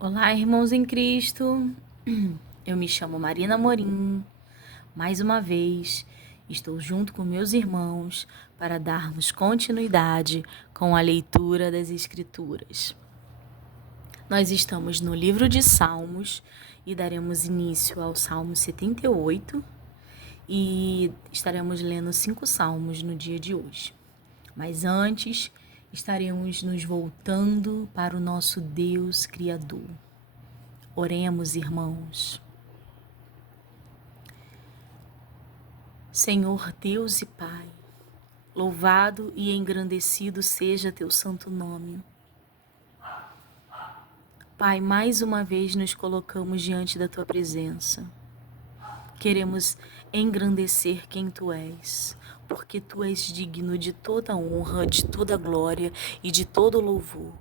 Olá, irmãos em Cristo. Eu me chamo Marina Morim. Mais uma vez, estou junto com meus irmãos para darmos continuidade com a leitura das Escrituras. Nós estamos no livro de Salmos e daremos início ao Salmo 78 e estaremos lendo 5 salmos no dia de hoje. Mas antes, estaremos nos voltando para o nosso Deus Criador. Oremos, irmãos. Senhor Deus e Pai, louvado e engrandecido seja teu santo nome. Pai, mais uma vez nos colocamos diante da tua presença. Queremos engrandecer quem tu és, porque tu és digno de toda honra, de toda glória e de todo louvor.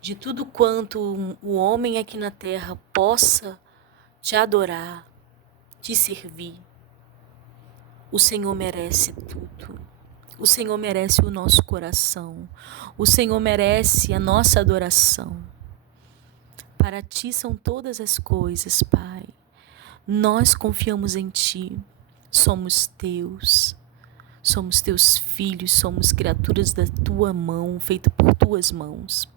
De tudo quanto o homem aqui na terra possa te adorar, te servir. O Senhor merece tudo. O Senhor merece o nosso coração. O Senhor merece a nossa adoração. Para ti são todas as coisas, Pai. Nós confiamos em ti. Somos teus. Somos teus filhos. Somos criaturas da tua mão, feito por tuas mãos.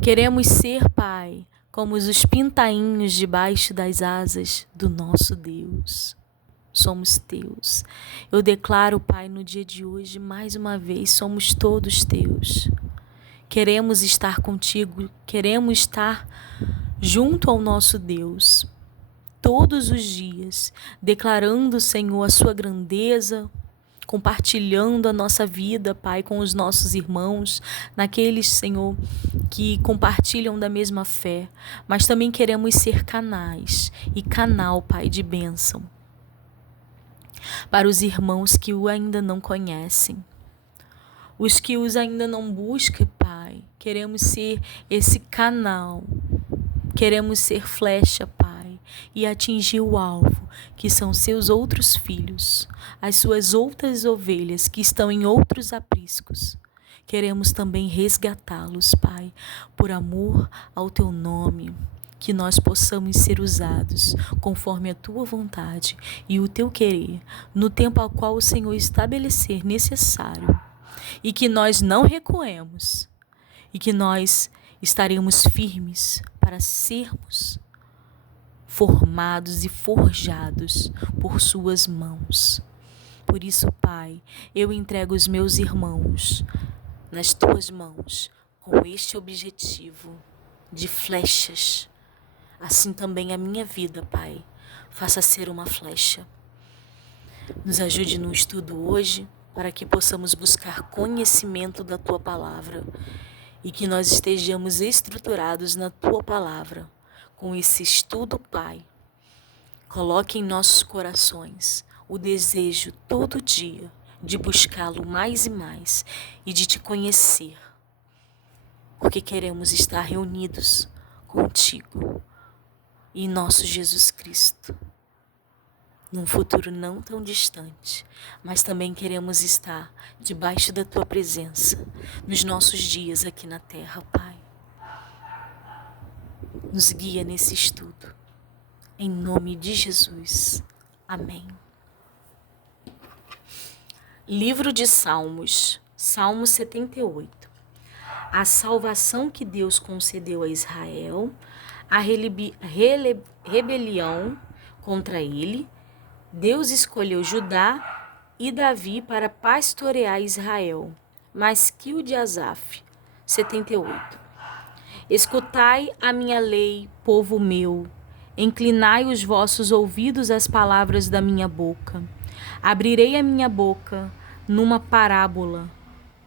Queremos ser, Pai, como os pintainhos debaixo das asas do nosso Deus. Somos teus. Eu declaro, Pai, no dia de hoje, mais uma vez, somos todos teus. Queremos estar contigo, queremos estar junto ao nosso Deus, todos os dias, declarando, Senhor, a sua grandeza, compartilhando a nossa vida, Pai, com os nossos irmãos, naqueles, Senhor, que compartilham da mesma fé, mas também queremos ser canais e canal, Pai, de bênção para os irmãos que o ainda não conhecem. Os que os ainda não buscam, Pai, queremos ser esse canal, queremos ser flecha, Pai, e atingir o alvo, que são seus outros filhos, as suas outras ovelhas que estão em outros apriscos. Queremos também resgatá-los, Pai, por amor ao teu nome, que nós possamos ser usados conforme a tua vontade e o teu querer, no tempo ao qual o Senhor estabelecer necessário, e que nós não recuemos, e que nós estaremos firmes para sermos formados e forjados por suas mãos. Por isso, Pai, eu entrego os meus irmãos nas tuas mãos com este objetivo de flechas. Assim também a minha vida, Pai, faça ser uma flecha. Nos ajude no estudo hoje, para que possamos buscar conhecimento da Tua Palavra e que nós estejamos estruturados na Tua Palavra. Com esse estudo, Pai, coloque em nossos corações o desejo todo dia de buscá-lo mais e mais e de Te conhecer, porque queremos estar reunidos contigo e nosso Jesus Cristo, num futuro não tão distante, mas também queremos estar debaixo da Tua presença nos nossos dias aqui na terra, Pai. Nos guia nesse estudo, em nome de Jesus. Amém. Livro de Salmos, Salmo 78. A salvação que Deus concedeu a Israel, a rebelião contra ele. Deus escolheu Judá e Davi para pastorear Israel. Masquil de Asaf, 78. Escutai a minha lei, povo meu. Inclinai os vossos ouvidos às palavras da minha boca. Abrirei a minha boca numa parábola.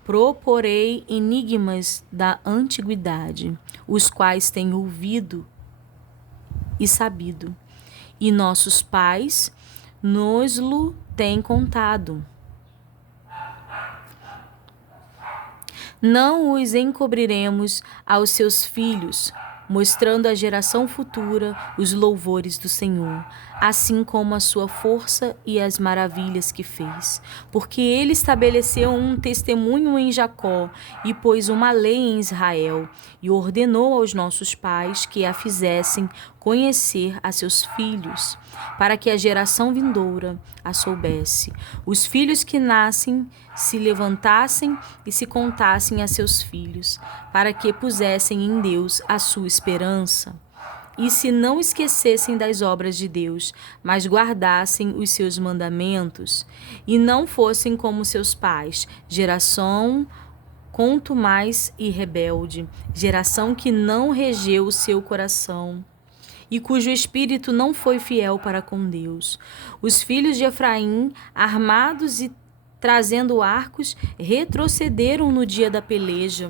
Proporei enigmas da antiguidade, os quais tenho ouvido e sabido. E nossos pais nos-lo têm contado. Não os encobriremos aos seus filhos, mostrando à geração futura os louvores do Senhor, assim como a sua força e as maravilhas que fez. Porque ele estabeleceu um testemunho em Jacó e pôs uma lei em Israel, e ordenou aos nossos pais que a fizessem conhecer a seus filhos, para que a geração vindoura a soubesse. Os filhos que nascem se levantassem e se contassem a seus filhos, para que pusessem em Deus a sua esperança. E se não esquecessem das obras de Deus, mas guardassem os seus mandamentos, e não fossem como seus pais, geração contumaz e rebelde, geração que não regeu o seu coração, e cujo espírito não foi fiel para com Deus. Os filhos de Efraim, armados e trazendo arcos, retrocederam no dia da peleja.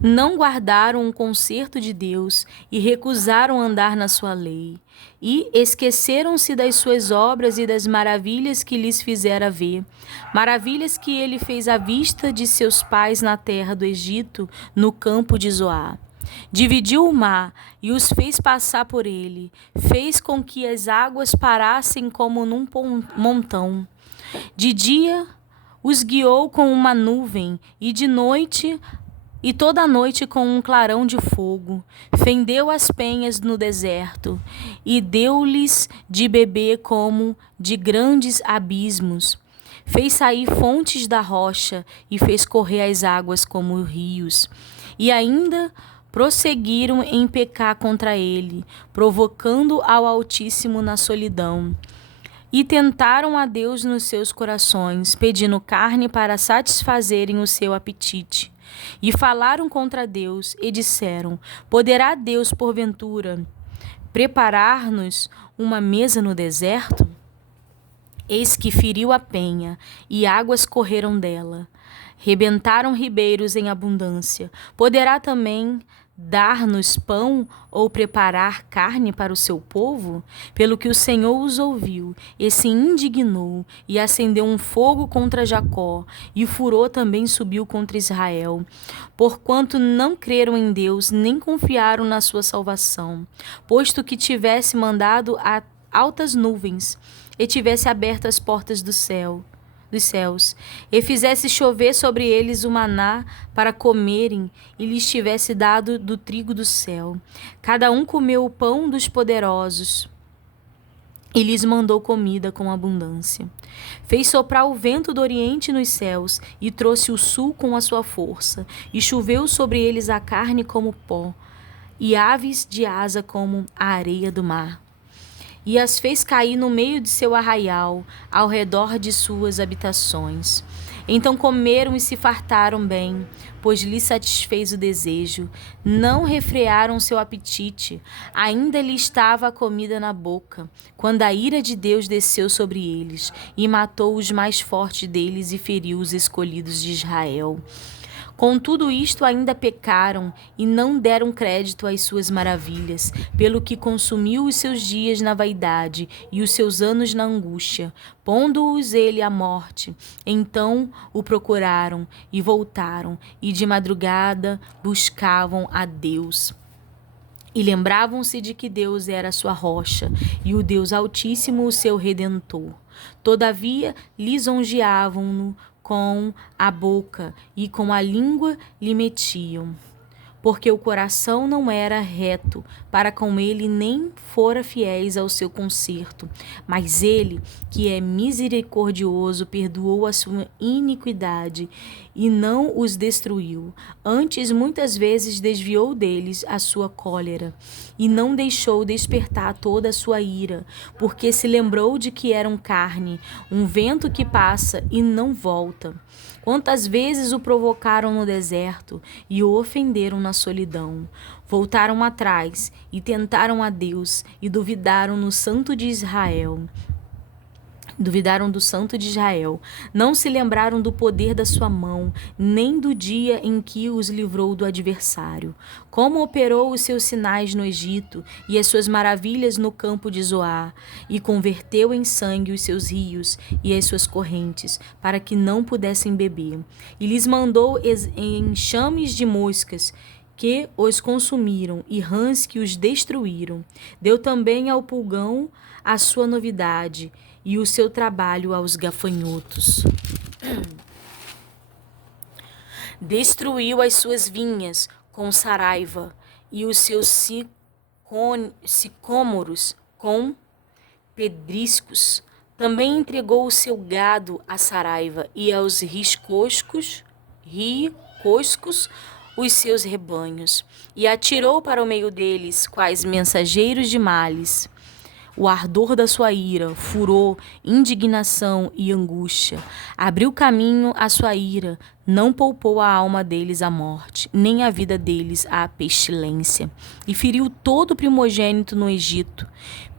Não guardaram o concerto de Deus e recusaram andar na sua lei. E esqueceram-se das suas obras e das maravilhas que lhes fizera ver. Maravilhas que ele fez à vista de seus pais na terra do Egito, no campo de Zoar. Dividiu o mar e os fez passar por ele. Fez com que as águas parassem como num montão. De dia os guiou com uma nuvem e de noite e toda a noite com um clarão de fogo. Fendeu as penhas no deserto e deu-lhes de beber como de grandes abismos. Fez sair fontes da rocha e fez correr as águas como rios. E ainda prosseguiram em pecar contra ele, provocando ao Altíssimo na solidão. E tentaram a Deus nos seus corações, pedindo carne para satisfazerem o seu apetite. E falaram contra Deus e disseram: poderá Deus, porventura, preparar-nos uma mesa no deserto? Eis que feriu a penha, e águas correram dela. Rebentaram ribeiros em abundância. Poderá também dar-nos pão ou preparar carne para o seu povo? Pelo que o Senhor os ouviu e se indignou e acendeu um fogo contra Jacó, e o furor também subiu contra Israel, porquanto não creram em Deus nem confiaram na sua salvação, posto que tivesse mandado a altas nuvens e tivesse aberto as portas dos céus, e fizesse chover sobre eles o maná para comerem, e lhes tivesse dado do trigo do céu. Cada um comeu o pão dos poderosos, e lhes mandou comida com abundância. Fez soprar o vento do oriente nos céus, e trouxe o sul com a sua força, e choveu sobre eles a carne como pó, e aves de asa como a areia do mar. E as fez cair no meio de seu arraial, ao redor de suas habitações. Então comeram e se fartaram bem, pois lhes satisfez o desejo. Não refrearam seu apetite, ainda lhe estava a comida na boca, quando a ira de Deus desceu sobre eles, e matou os mais fortes deles e feriu os escolhidos de Israel. Com tudo isto ainda pecaram e não deram crédito às suas maravilhas, pelo que consumiu os seus dias na vaidade e os seus anos na angústia, pondo-os ele à morte. Então o procuraram e voltaram, e de madrugada buscavam a Deus. E lembravam-se de que Deus era a sua rocha, e o Deus Altíssimo o seu Redentor. Todavia lisonjeavam-no com a boca e com a língua lhe metiam, porque o coração não era reto para com ele, nem fora fiéis ao seu concerto. Mas ele, que é misericordioso, perdoou a sua iniquidade e não os destruiu. Antes, muitas vezes desviou deles a sua cólera e não deixou despertar toda a sua ira, porque se lembrou de que eram carne, um vento que passa e não volta. Quantas vezes o provocaram no deserto e o ofenderam na solidão. Voltaram atrás e tentaram a Deus e duvidaram no Santo de Israel. Duvidaram do Santo de Israel, não se lembraram do poder da sua mão, nem do dia em que os livrou do adversário. Como operou os seus sinais no Egito e as suas maravilhas no campo de Zoar, e converteu em sangue os seus rios e as suas correntes, para que não pudessem beber. E lhes mandou enxames de moscas, que os consumiram, e rãs que os destruíram. Deu também ao pulgão a sua novidade, e o seu trabalho aos gafanhotos. Destruiu as suas vinhas com saraiva, e os seus sicômoros com pedriscos. Também entregou o seu gado à saraiva, e aos riscoscos os seus rebanhos, e atirou para o meio deles quais mensageiros de males. O ardor da sua ira, furor, indignação e angústia. Abriu caminho à sua ira, não poupou a alma deles à morte, nem a vida deles à pestilência. E feriu todo o primogênito no Egito,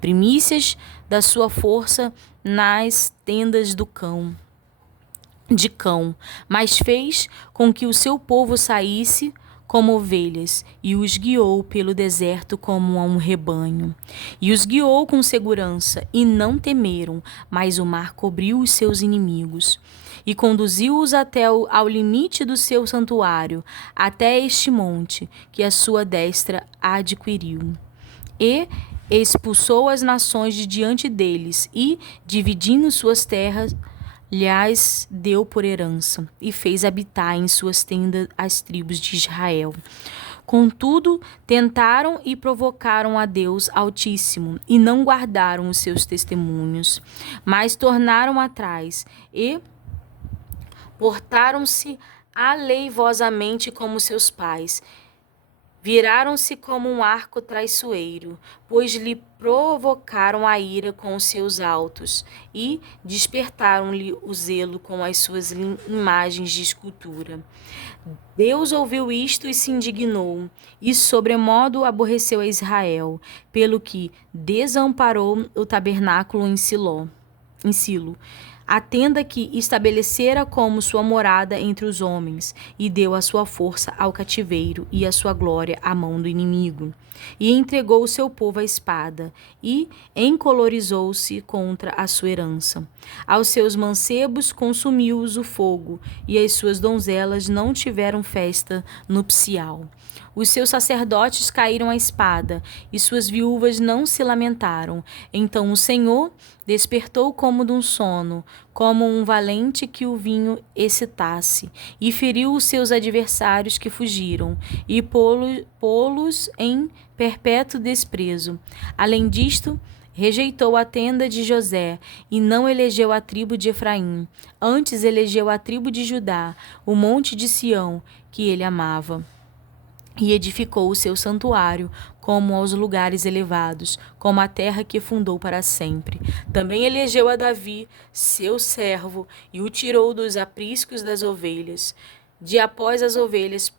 primícias da sua força nas tendas de cão, mas fez com que o seu povo saísse como ovelhas, e os guiou pelo deserto como a um rebanho. E os guiou com segurança, e não temeram, mas o mar cobriu os seus inimigos. E conduziu-os até ao limite do seu santuário, até este monte, que a sua destra adquiriu. E expulsou as nações de diante deles, e, dividindo suas terras, lhes deu por herança, e fez habitar em suas tendas as tribos de Israel. Contudo, tentaram e provocaram a Deus Altíssimo, e não guardaram os seus testemunhos, mas tornaram atrás, e portaram-se aleivosamente como seus pais. Viraram-se como um arco traiçoeiro, pois lhe provocaram a ira com os seus altos, e despertaram-lhe o zelo com as suas imagens de escultura. Deus ouviu isto e se indignou, e sobremodo aborreceu a Israel, pelo que desamparou o tabernáculo em Silo, a tenda que estabelecera como sua morada entre os homens, e deu a sua força ao cativeiro e a sua glória à mão do inimigo. E entregou o seu povo à espada, e encolorizou-se contra a sua herança. Aos seus mancebos consumiu-os o fogo, e as suas donzelas não tiveram festa nupcial. Os seus sacerdotes caíram à espada, e suas viúvas não se lamentaram. Então o Senhor despertou como de um sono, como um valente que o vinho excitasse, e feriu os seus adversários que fugiram, e pô-los em perpétuo desprezo. Além disto, rejeitou a tenda de José, e não elegeu a tribo de Efraim. Antes elegeu a tribo de Judá, o monte de Sião, que ele amava. E edificou o seu santuário, como aos lugares elevados, como a terra que fundou para sempre. Também elegeu a Davi, seu servo, e o tirou dos apriscos das ovelhas. De após as ovelhas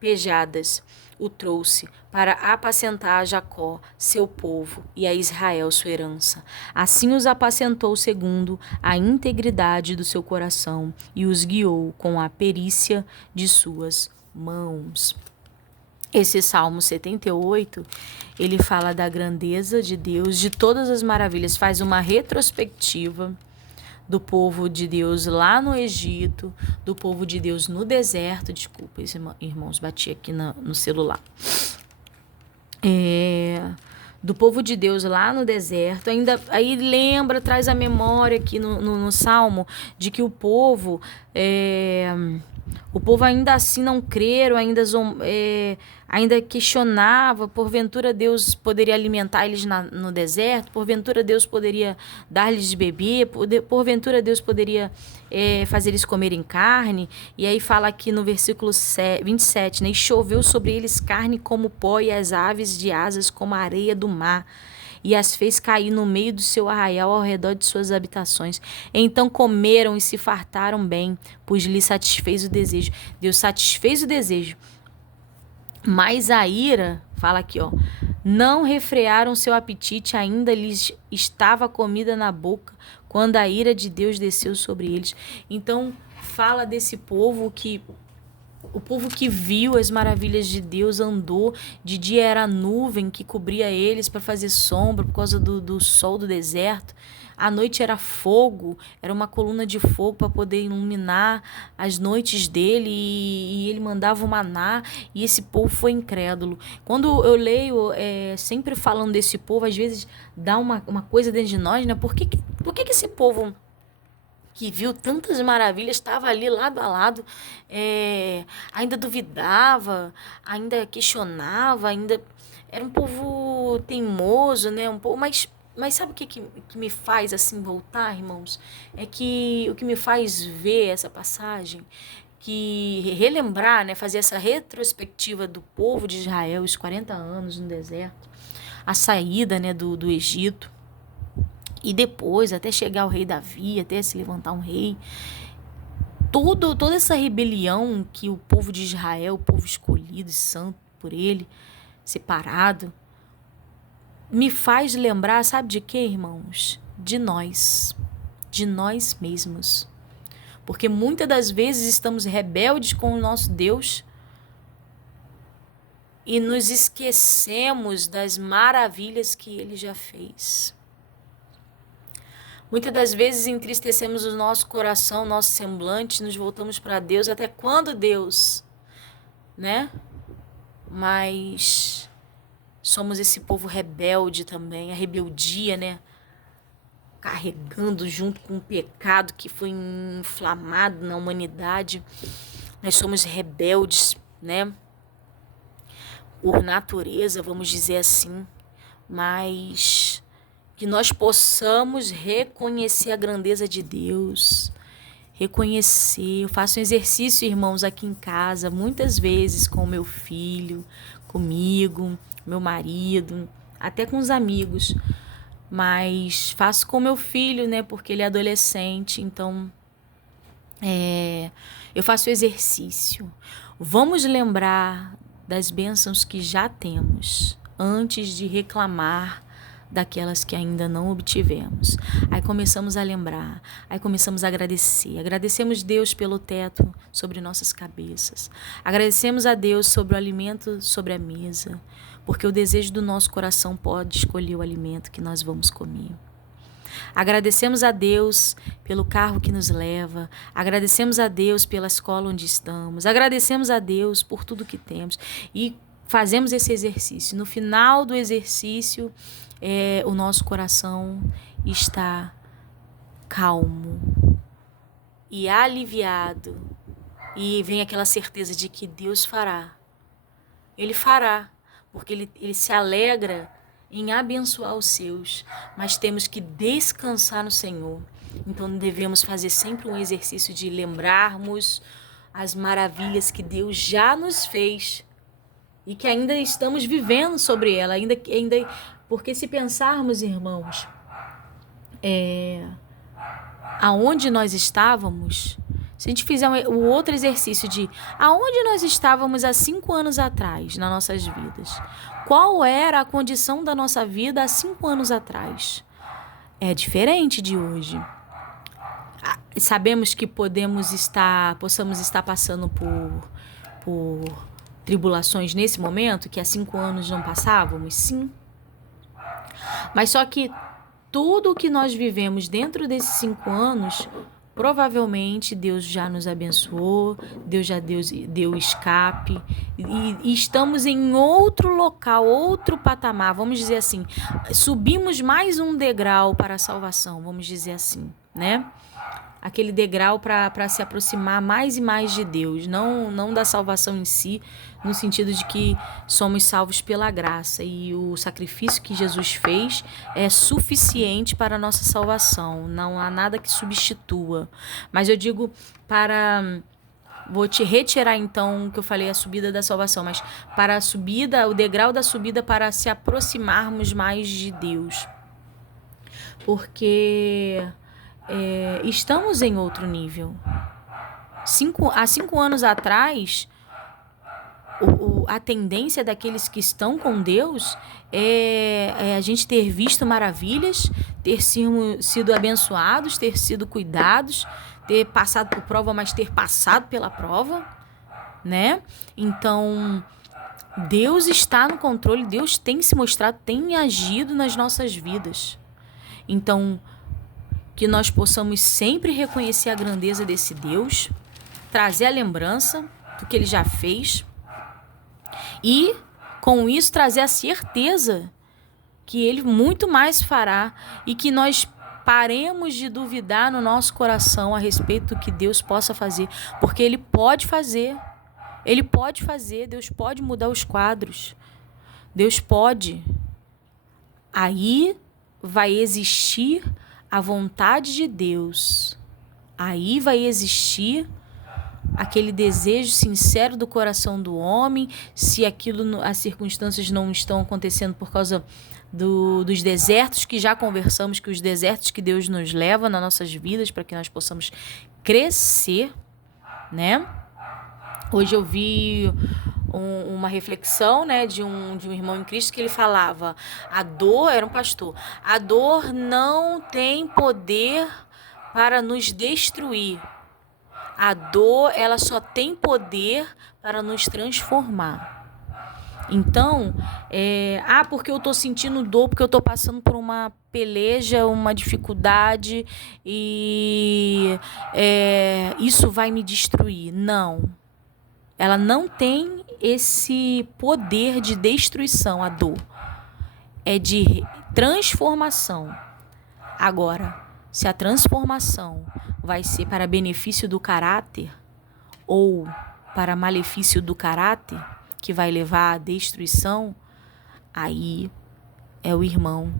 pejadas, o trouxe para apacentar a Jacó, seu povo, e a Israel, sua herança. Assim os apacentou segundo a integridade do seu coração, e os guiou com a perícia de suas mãos. Esse Salmo 78, ele fala da grandeza de Deus, de todas as maravilhas, faz uma retrospectiva do povo de Deus lá no Egito, do povo de Deus no deserto. Desculpa, irmãos, bati aqui no celular. Do povo de Deus lá no deserto, aí lembra, traz a memória aqui no Salmo, de que o povo ainda assim não creram, ainda questionava, porventura Deus poderia alimentar eles no deserto, porventura Deus poderia dar-lhes de beber, porventura Deus poderia fazer eles comerem carne. E aí fala aqui no versículo 27, né? E choveu sobre eles carne como pó, e as aves de asas como a areia do mar, e as fez cair no meio do seu arraial ao redor de suas habitações. Então comeram e se fartaram bem, pois lhe satisfez o desejo. Deus satisfez o desejo, mas a ira Fala aqui, ó. Não refrearam seu apetite, ainda lhes estava comida na boca, quando a ira de Deus desceu sobre eles. Então, fala desse povo que... O povo que viu as maravilhas de Deus andou. De dia era a nuvem que cobria eles para fazer sombra por causa do sol do deserto. À noite era fogo, era uma coluna de fogo para poder iluminar as noites dele, e ele mandava o maná, e esse povo foi incrédulo. Quando eu leio sempre falando desse povo, às vezes dá uma coisa dentro de nós, né? Por que esse povo que viu tantas maravilhas, estava ali lado a lado, ainda duvidava, ainda questionava, ainda era um povo teimoso, né? Um povo, mas sabe o que me faz assim voltar, irmãos? É que o que me faz ver essa passagem, que relembrar, né, fazer essa retrospectiva do povo de Israel, os 40 anos no deserto, a saída, né, do Egito, e depois, até chegar o rei Davi, até se levantar um rei, toda essa rebelião que o povo de Israel, o povo escolhido e santo por ele, separado, me faz lembrar, sabe de quê, irmãos? De nós mesmos. Porque muitas das vezes estamos rebeldes com o nosso Deus e nos esquecemos das maravilhas que ele já fez. Muitas das vezes entristecemos o nosso coração, nosso semblante, nos voltamos para Deus. Até quando, Deus? Né? Mas somos esse povo rebelde também, a rebeldia, né? Carregando junto com o pecado que foi inflamado na humanidade. Nós somos rebeldes, né? Por natureza, vamos dizer assim. Mas que nós possamos reconhecer a grandeza de Deus, reconhecer. Eu faço um exercício, irmãos, aqui em casa, muitas vezes com meu filho, comigo, meu marido, até com os amigos, mas faço com meu filho, né, porque ele é adolescente, então eu faço o exercício. Vamos lembrar das bênçãos que já temos, antes de reclamar daquelas que ainda não obtivemos. Aí começamos a lembrar, aí começamos a agradecer. Agradecemos Deus pelo teto sobre nossas cabeças. Agradecemos a Deus sobre o alimento sobre a mesa, porque o desejo do nosso coração pode escolher o alimento que nós vamos comer. Agradecemos a Deus pelo carro que nos leva, agradecemos a Deus pela escola onde estamos, agradecemos a Deus por tudo que temos e fazemos esse exercício. No final do exercício, o nosso coração está calmo e aliviado, e vem aquela certeza de que Deus fará. Ele fará, porque ele se alegra em abençoar os seus, mas temos que descansar no Senhor. Então devemos fazer sempre um exercício de lembrarmos as maravilhas que Deus já nos fez e que ainda estamos vivendo sobre ela, ainda porque se pensarmos, irmãos, aonde nós estávamos, se a gente fizer o outro exercício de aonde nós estávamos há 5 anos atrás nas nossas vidas, qual era a condição da nossa vida há 5 anos atrás? É diferente de hoje. Sabemos que possamos estar passando por tribulações nesse momento, que há 5 anos não passávamos? Sim. Mas só que tudo o que nós vivemos dentro desses 5 anos, provavelmente Deus já nos abençoou, Deus já deu escape, e estamos em outro local, outro patamar, vamos dizer assim, subimos mais um degrau para a salvação, vamos dizer assim, né? Aquele degrau para se aproximar mais e mais de Deus, não da salvação em si, no sentido de que somos salvos pela graça e o sacrifício que Jesus fez é suficiente para a nossa salvação, não há nada que substitua. Mas eu digo vou te retirar então o que eu falei, a subida da salvação, mas para a subida, o degrau da subida para se aproximarmos mais de Deus. Porque estamos em outro nível. Há 5 anos atrás, A tendência daqueles que estão com Deus é a gente ter visto maravilhas, ter sido abençoados, ter sido cuidados, ter passado por prova, mas ter passado pela prova, né? Então, Deus está no controle, Deus tem se mostrado, tem agido nas nossas vidas. Então, que nós possamos sempre reconhecer a grandeza desse Deus, trazer a lembrança do que Ele já fez e, com isso, trazer a certeza que Ele muito mais fará e que nós paremos de duvidar no nosso coração a respeito do que Deus possa fazer, porque Ele pode fazer. Ele pode fazer, Deus pode mudar os quadros. Deus pode. Aí vai existir a vontade de Deus. Aí vai existir aquele desejo sincero do coração do homem, se as circunstâncias não estão acontecendo por causa dos desertos que já conversamos, que os desertos que Deus nos leva nas nossas vidas para que nós possamos crescer, né? Hoje eu vi uma reflexão, né, de um irmão em Cristo que ele falava, a dor, era um pastor, a dor não tem poder para nos destruir. A dor, ela só tem poder para nos transformar. Então, porque eu estou sentindo dor, porque eu estou passando por uma peleja, uma dificuldade e isso vai me destruir. Não. Ela não tem esse poder de destruição, a dor. É de transformação. Agora, se a transformação vai ser para benefício do caráter ou para malefício do caráter, que vai levar à destruição, aí é o irmão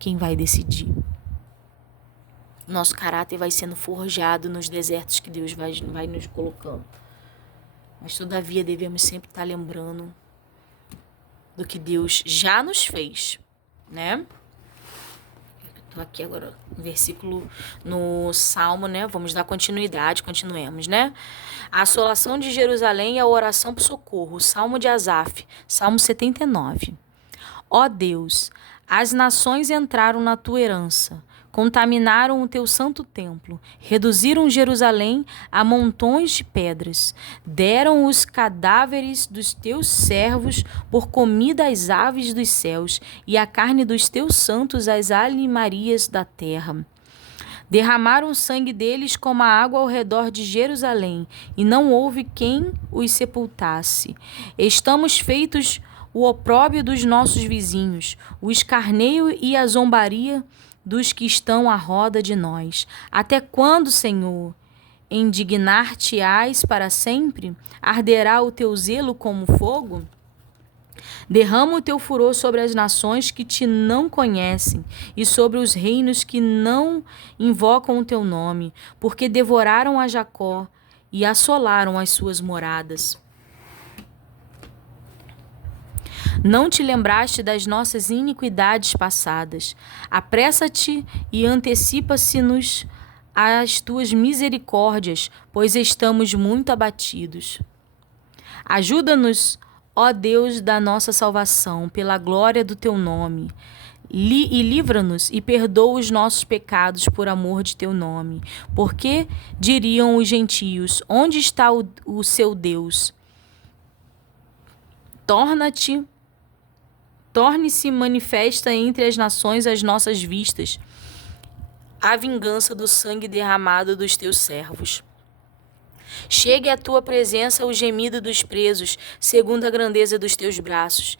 quem vai decidir. Nosso caráter vai sendo forjado nos desertos que Deus vai nos colocando. Mas, todavia, devemos sempre estar lembrando do que Deus já nos fez, né? Estou aqui agora no versículo, no Salmo, né? Vamos dar continuidade, continuemos, né? A assolação de Jerusalém e a oração por socorro. Salmo de Asaf, Salmo 79. Ó Deus, as nações entraram na tua herança, contaminaram o teu santo templo, reduziram Jerusalém a montões de pedras, deram os cadáveres dos teus servos por comida às aves dos céus e a carne dos teus santos às animarias da terra. Derramaram o sangue deles como a água ao redor de Jerusalém, e não houve quem os sepultasse. Estamos feitos o opróbrio dos nossos vizinhos, o escarneio e a zombaria dos que estão à roda de nós. Até quando, Senhor, indignar-te-ás para sempre? Arderá o teu zelo como fogo? Derrama o teu furor sobre as nações que te não conhecem e sobre os reinos que não invocam o teu nome, porque devoraram a Jacó e assolaram as suas moradas. Não te lembraste das nossas iniquidades passadas. Apressa-te e antecipa-se-nos as tuas misericórdias, pois estamos muito abatidos. Ajuda-nos, ó Deus da nossa salvação, pela glória do teu nome. E livra-nos e perdoa os nossos pecados por amor de teu nome. Porque diriam os gentios: onde está o seu Deus? Torne-se manifesta entre as nações às nossas vistas a vingança do sangue derramado dos teus servos. Chegue à tua presença o gemido dos presos, segundo a grandeza dos teus braços.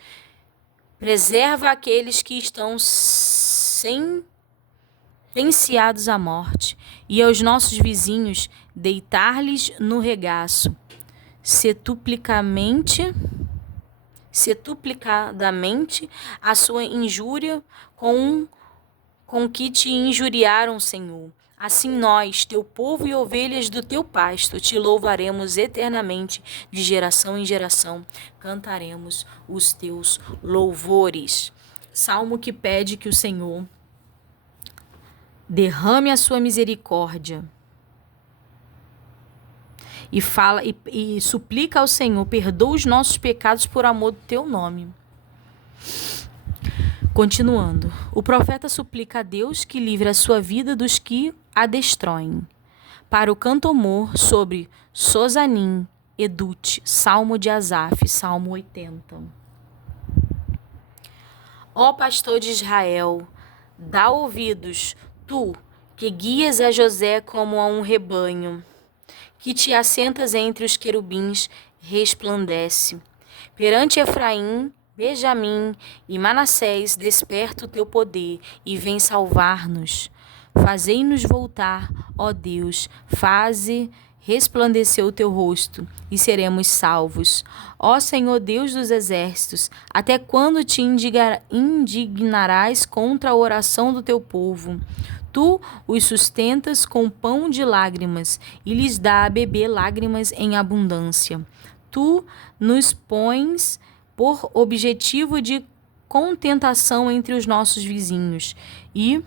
Preserva aqueles que estão sentenciados à morte, e aos nossos vizinhos deitar-lhes no regaço. Setuplicadamente a sua injúria com que te injuriaram, Senhor. Assim nós, teu povo e ovelhas do teu pasto, te louvaremos eternamente, de geração em geração, cantaremos os teus louvores. Salmo que pede que o Senhor derrame a sua misericórdia e fala e suplica ao Senhor, perdoa os nossos pecados por amor do teu nome. Continuando, o profeta suplica a Deus que livre a sua vida dos que a destroem. Para o canto-mor sobre Sozanim, Edute, Salmo de Asaf, Salmo 80. Ó pastor de Israel, dá ouvidos, tu, que guias a José como a um rebanho, que te assentas entre os querubins, resplandece. Perante Efraim, Benjamim e Manassés, desperta o teu poder e vem salvar-nos. Fazei-nos voltar, ó Deus, faze resplandecer o teu rosto e seremos salvos. Ó Senhor Deus dos exércitos, até quando te indignarás contra a oração do teu povo? Tu os sustentas com pão de lágrimas e lhes dá a beber lágrimas em abundância. Tu nos pões por objetivo de contentação entre os nossos vizinhos e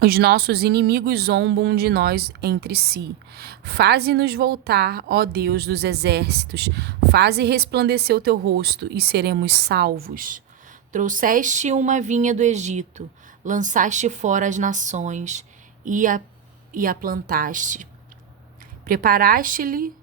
os nossos inimigos zombam de nós entre si. Faze-nos voltar, ó Deus dos exércitos, faze resplandecer o teu rosto e seremos salvos. Trouxeste uma vinha do Egito, lançaste fora as nações e a plantaste. Preparaste-lhe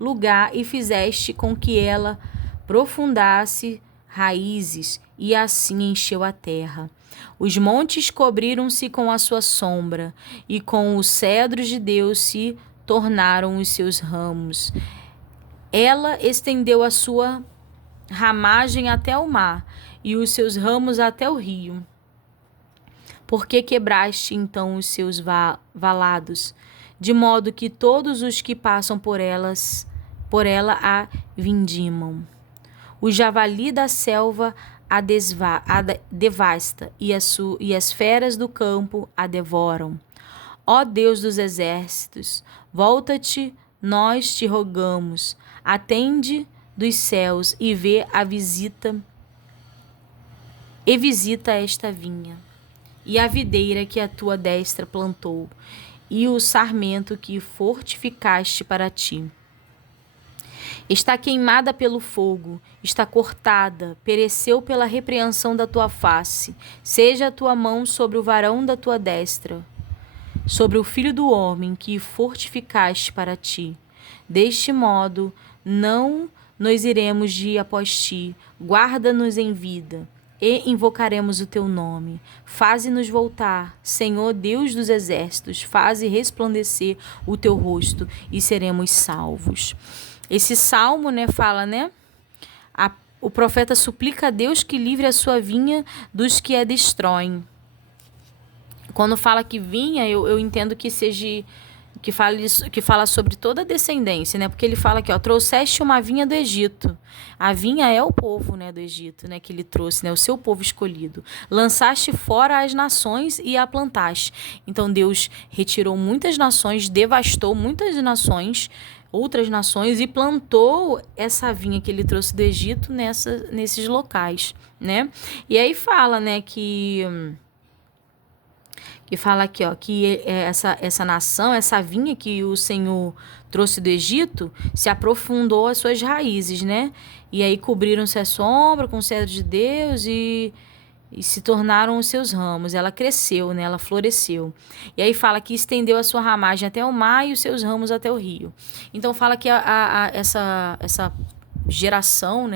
lugar e fizeste com que ela profundasse raízes e assim encheu a terra. Os montes cobriram-se com a sua sombra, e com os cedros de Deus se tornaram os seus ramos. Ela estendeu a sua ramagem até o mar, e os seus ramos até o rio. Por que quebraste então os seus valados, de modo que todos os que passam por ela a vindimam? O javali da selva a devasta, e as feras do campo a devoram. Ó Deus dos exércitos, volta-te, nós te rogamos, atende dos céus e visita esta vinha, e a videira que a tua destra plantou, e o sarmento que fortificaste para ti. Está queimada pelo fogo, está cortada, pereceu pela repreensão da tua face. Seja a tua mão sobre o varão da tua destra, sobre o filho do homem que fortificaste para ti. Deste modo, não nos iremos de após ti, guarda-nos em vida, e invocaremos o teu nome. Faze-nos voltar, Senhor Deus dos exércitos, faze resplandecer o teu rosto e seremos salvos. Esse salmo, fala, o profeta suplica a Deus que livre a sua vinha dos que a destroem. Quando fala que vinha, eu entendo que seja que fala sobre toda a descendência, porque ele fala aqui, trouxeste uma vinha do Egito. A vinha é o povo, do Egito, que ele trouxe, o seu povo escolhido. Lançaste fora as nações e a plantaste. Então Deus retirou muitas nações, devastou muitas nações, outras nações, e plantou essa vinha que ele trouxe do Egito nesses locais, E aí fala, que fala aqui, que essa nação, essa vinha que o Senhor trouxe do Egito, se aprofundou as suas raízes, E aí cobriram-se a sombra com o cedro de Deus e se tornaram os seus ramos. Ela cresceu, ela floresceu. E aí fala que estendeu a sua ramagem até o mar e os seus ramos até o rio. Então fala que essa geração,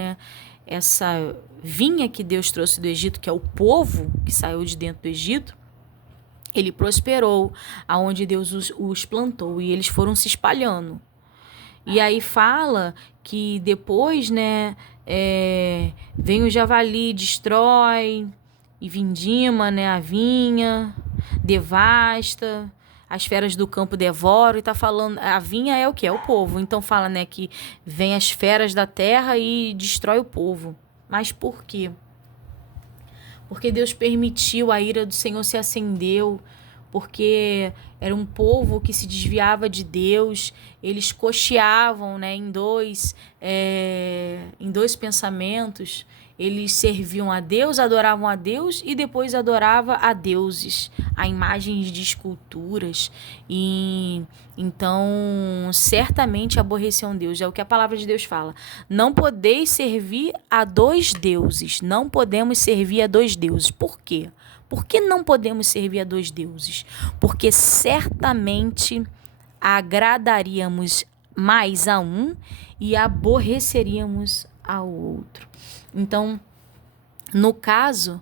essa vinha que Deus trouxe do Egito, que é o povo que saiu de dentro do Egito, ele prosperou aonde Deus os plantou e eles foram se espalhando. E aí fala que depois, vem o javali, destrói e vindima, a vinha, devasta, as feras do campo devoram, e tá falando, a vinha é o que? É o povo. Então fala, que vem as feras da terra e destrói o povo. Mas por quê? Porque Deus permitiu, a ira do Senhor se acendeu, porque era um povo que se desviava de Deus, eles cocheavam, em dois pensamentos, Eles serviam a Deus, adoravam a Deus e depois adorava a deuses, a imagens de esculturas. E então, certamente aborreciam Deus. É o que a palavra de Deus fala. Não podeis servir a dois deuses. Não podemos servir a dois deuses. Por quê? Por que não podemos servir a dois deuses? Porque certamente agradaríamos mais a um e aborreceríamos ao outro. Então, no caso,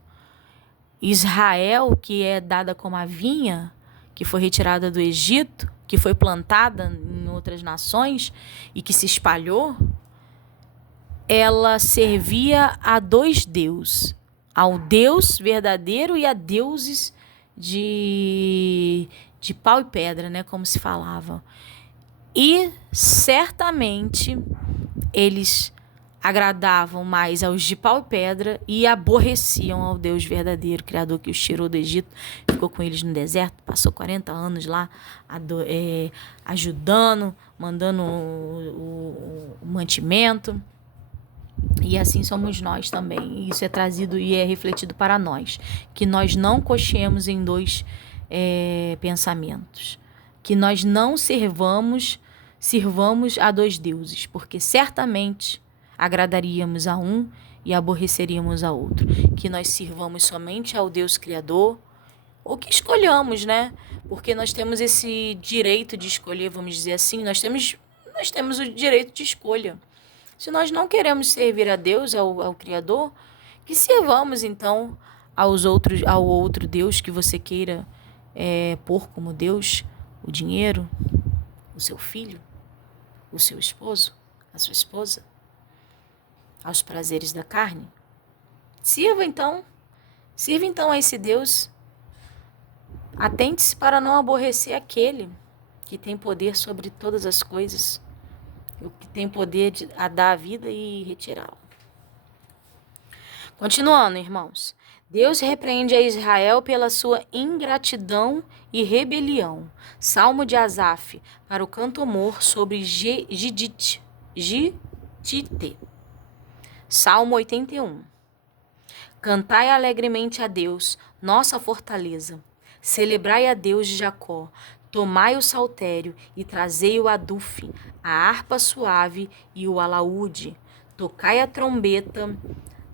Israel, que é dada como a vinha, que foi retirada do Egito, que foi plantada em outras nações e que se espalhou, ela servia a dois deuses, ao Deus verdadeiro e a deuses de pau e pedra, né, como se falava. E certamente eles agradavam mais aos de pau e pedra e aborreciam ao Deus verdadeiro, Criador, que os tirou do Egito, ficou com eles no deserto, passou 40 anos lá ajudando, mandando o mantimento. E assim somos nós também. Isso é trazido e é refletido para nós, que nós não cocheemos em dois pensamentos, que nós não sirvamos a dois deuses, porque certamente agradaríamos a um e aborreceríamos a outro. Que nós sirvamos somente ao Deus Criador, ou que escolhamos, né? Porque nós temos esse direito de escolher, vamos dizer assim, nós temos o direito de escolha. Se nós não queremos servir a Deus, ao Criador, que sirvamos então ao outro Deus que você queira pôr como Deus, o dinheiro, o seu filho, o seu esposo, a sua esposa, aos prazeres da carne. Sirva então a esse Deus. Atente-se para não aborrecer aquele que tem poder sobre todas as coisas, o que tem poder de dar a vida e retirá-la. Continuando, irmãos. Deus repreende a Israel pela sua ingratidão e rebelião. Salmo de Asaf, para o cantor sobre Gitite. Salmo 81. Cantai alegremente a Deus, nossa fortaleza. Celebrai a Deus de Jacó. Tomai o saltério e trazei o adufe, a harpa suave e o alaúde. Tocai a trombeta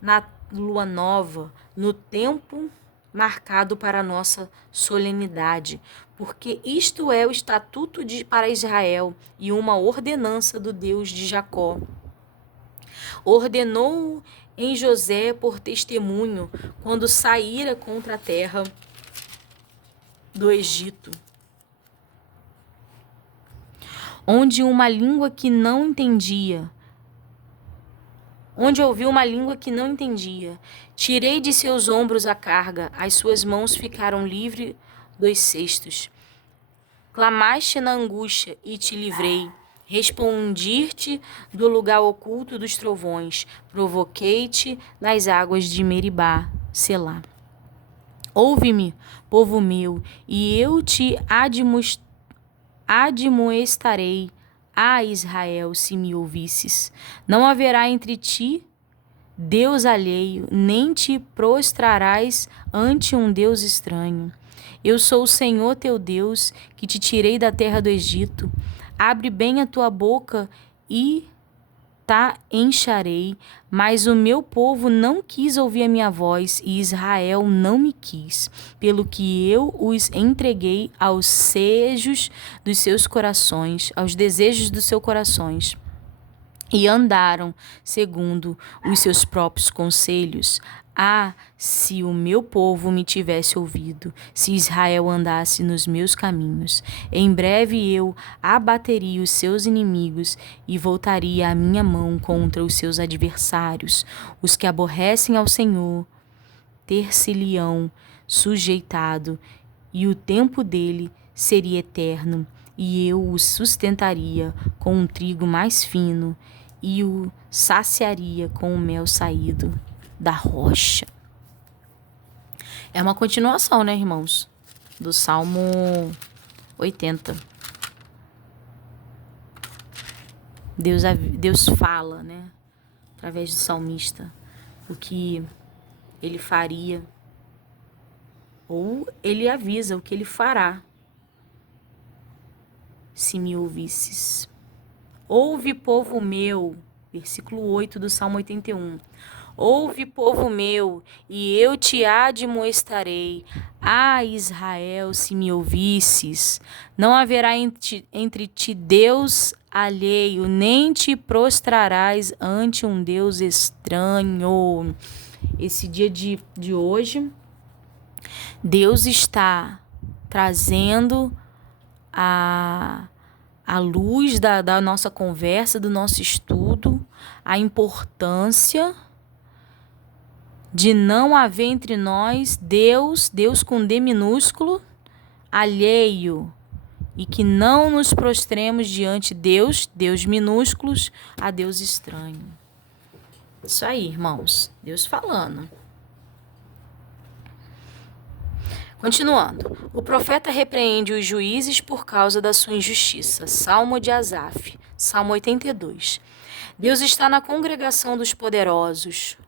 na lua nova, no tempo marcado para a nossa solenidade, porque isto é o estatuto para Israel e uma ordenança do Deus de Jacó. Ordenou em José por testemunho, quando saíra contra a terra do Egito, onde ouviu uma língua que não entendia. Tirei de seus ombros a carga, as suas mãos ficaram livres dos cestos. Clamaste na angústia e te livrei. Respondi-te do lugar oculto dos trovões. Provoquei-te nas águas de Meribá, Selá. Ouve-me, povo meu, e eu te admoestarei, a Israel, se me ouvisses. Não haverá entre ti Deus alheio, nem te prostrarás ante um Deus estranho. Eu sou o Senhor teu Deus, que te tirei da terra do Egito. Abre bem a tua boca e encharei. Mas o meu povo não quis ouvir a minha voz, e Israel não me quis, pelo que eu os entreguei aos desejos dos seus corações, e andaram segundo os seus próprios conselhos. Ah, se o meu povo me tivesse ouvido, se Israel andasse nos meus caminhos, em breve eu abateria os seus inimigos e voltaria a minha mão contra os seus adversários. Os que aborrecem ao Senhor ter-se-lhão sujeitado, e o tempo dele seria eterno, e eu o sustentaria com um trigo mais fino, e o saciaria com o mel saído da rocha. É uma continuação, né, irmãos? Do Salmo 80. Deus fala, né? Através do salmista. o que ele faria, ou ele avisa o que ele fará, se me ouvisses. Ouve, povo meu, versículo 8 do Salmo 81. Ouve, povo meu, e eu te admoestarei. Ah, Israel, se me ouvisses, não haverá entre ti Deus alheio, nem te prostrarás ante um Deus estranho. Esse dia de hoje, Deus está trazendo a luz da nossa conversa, do nosso estudo, a importância de não haver entre nós Deus com D minúsculo, alheio, e que não nos prostremos diante Deus minúsculos, a Deus estranho. Isso aí, irmãos, Deus falando. Continuando, o profeta repreende os juízes por causa da sua injustiça. Salmo de Asaf, Salmo 82. Deus está na congregação dos poderosos.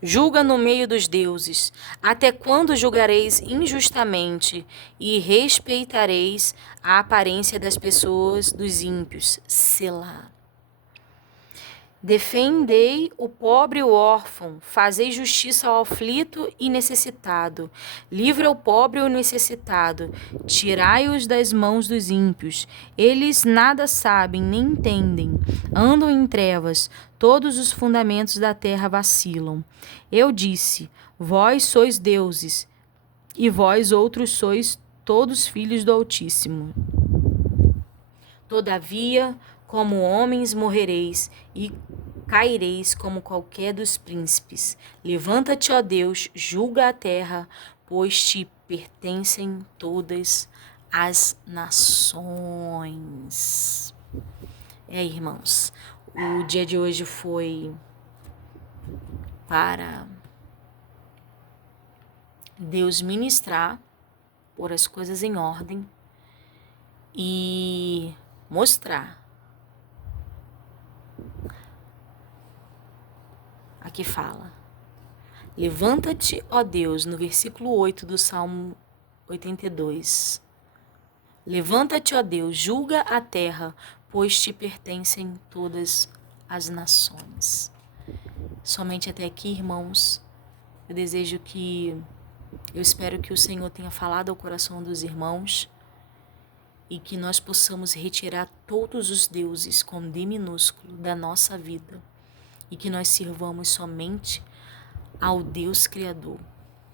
Julga no meio dos deuses. Até quando julgareis injustamente e respeitareis a aparência das pessoas dos ímpios? Selá. Defendei o pobre e o órfão, fazei justiça ao aflito e necessitado. Livra o pobre e o necessitado, tirai-os das mãos dos ímpios. Eles nada sabem nem entendem, andam em trevas, todos os fundamentos da terra vacilam. Eu disse, vós sois deuses, e vós outros sois todos filhos do Altíssimo. Todavia, como homens morrereis e caireis como qualquer dos príncipes. Levanta-te, ó Deus, julga a terra, pois te pertencem todas as nações. Irmãos, o dia de hoje foi para Deus ministrar, pôr as coisas em ordem e mostrar. Aqui fala, levanta-te, ó Deus, no versículo 8 do Salmo 82. Levanta-te, ó Deus, julga a terra, pois te pertencem todas as nações. Somente até aqui, irmãos, eu espero que o Senhor tenha falado ao coração dos irmãos e que nós possamos retirar todos os deuses com D minúsculo da nossa vida e que nós sirvamos somente ao Deus Criador,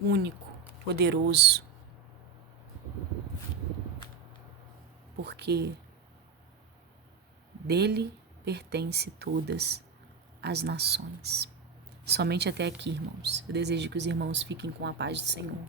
único, poderoso, porque dele pertence todas as nações. Somente até aqui, irmãos. Eu desejo que os irmãos fiquem com a paz do Senhor.